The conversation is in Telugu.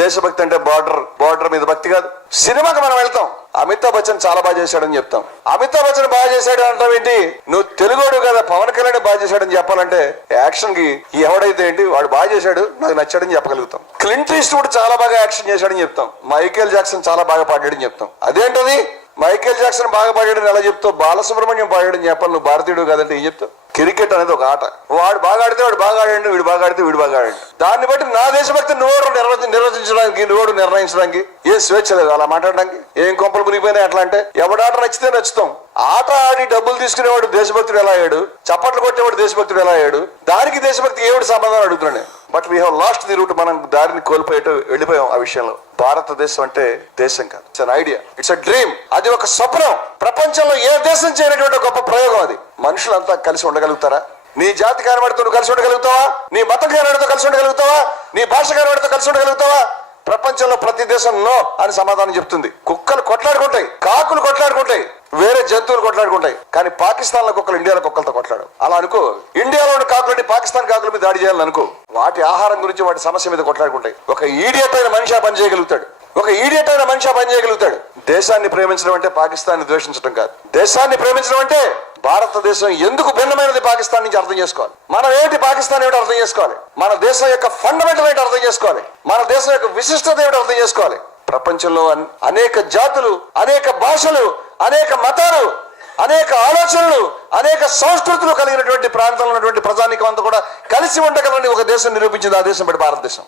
దేశభక్తి అంటే బార్డర్ మీద భక్తి కాదు. సినిమాకి మనం వెళ్తాం, అమితాబ్ బచ్చన్ చాలా బాగా చేశాడని చెప్తాం. అమితాబ్ బచ్చన్ బాగా చేశాడు అంటావు ఏంటి? నువ్వు తెలుగోడు కదా, పవన్ కళ్యాణ్ బాగా చేశాడని చెప్పాలంటే యాక్షన్ కి ఎవడైతే ఏంటి వాడు బాగా చేశాడు, నాకు నచ్చాడని చెప్పగలుగుతాం. క్లింట్ ఈస్ట్వుడ్ చాలా బాగా యాక్షన్ చేశాడని చెప్తాం. మైకేల్ జాక్సన్ చాలా బాగా పాడాడని చెప్తాం. అదేంటది? మైకేల్ జాక్సన్ బాగా పాడాడని ఎలా చెప్తావు? బాలసుబ్రహ్మణ్యం పాడాడని చెప్పాలి. నువ్వు భారతీయుడు కాదంటే ఏం చెప్తావు? క్రికెట్ అనేది ఒక ఆట. వాడు బాగా ఆడితే వాడు బాగా ఆడాడు, వీడు బాగా ఆడితే వీడు బాగా ఆడాడు. దాన్ని బట్టి నా దేశభక్తి నువ్వు నిర్వచించడానికి, నువ్వు నిర్ణయించడానికి ఏ స్వేచ్ఛ లేదు అలా మాట్లాడడానికి. ఏం కొంపలు మునిగిపోయినా ఎట్లా అంటే ఎవడాట నచ్చితే నచ్చుతాం. ఆట ఆడి డబ్బులు తీసుకునేవాడు దేశభక్తుడు ఎలా అయ్యాడు? చప్పట్లు కొట్టేవాడు దేశభక్తుడు ఎలా అయ్యాడు? దానికి దేశభక్తి ఏమిటి సంబంధం అడుగుతున్నాను. But we have lost the root. మనం దారిని కోల్పోయేట్టు వెళ్ళిపోయాం. ఆ విషయంలో భారతదేశం అంటే దేశం కాదు, it's an idea, it's a dream. అది ఒక స్వప్నం. ప్రపంచంలో ఏ దేశం చేయనటువంటి గొప్ప ప్రయోగం అది. మనుషులంతా కలిసి ఉండగలుగుతారా? నీ జాతి కనబడితో నువ్వు కలిసి ఉండగలుగుతావా? నీ మతం కనబడితో కలిసి ఉండగలుగుతావా? నీ భాష కనబడితో కలిసి ఉండగలుగుతావా? ప్రపంచంలో ప్రతి దేశం నో అని సమాధానం చెప్తుంది. కుక్కలు కొట్లాడుకుంటాయి, కాకులు కొట్లాడుకుంటాయి, వేరే జంతువులు కొట్లాడుకుంటాయి. కానీ పాకిస్తాన్ లో కుక్కలు ఇండియాలో కుక్కలతో కొట్లాడు. అలా అనుకో. ఇండియాలో ఉన్న కాకులని పాకిస్తాన్ కాకుల మీద దాడి చేయాలని అనుకో. వాటి ఆహారం గురించి, వాటి సమస్య మీద కొట్లాడుకుంటాయి. ఒక ఈడియట్ అయిన మనిషి పని చేయగలుగుతాడు. ఒక ఈడియట్ అయిన మనిషి పని చేయగలుగుతాడు. దేశాన్ని ప్రేమించడం అంటే పాకిస్తాన్ని ద్వేషించడం కాదు. దేశాన్ని ప్రేమించడం అంటే భారతదేశం ఎందుకు భిన్నమైనది పాకిస్తాన్ నుంచి అర్థం చేసుకోవాలి. మనం ఏంటి, పాకిస్తాన్ ఏమిటి అర్థం చేసుకోవాలి. మన దేశం యొక్క ఫండమెంటల్ ఏంటి అర్థం చేసుకోవాలి. మన దేశం యొక్క విశిష్టత ఏమిటి అర్థం చేసుకోవాలి. ప్రపంచంలో అనేక జాతులు, అనేక భాషలు, అనేక మతాలు, అనేక ఆలోచనలు, అనేక సంస్కృతులు కలిగినటువంటి ప్రాంతంలో ఉన్నటువంటి ప్రజానికం అంతా కూడా కలిసి ఉండగలని ఒక దేశం నిరూపించింది. ఆ దేశం బట్టి భారతదేశం.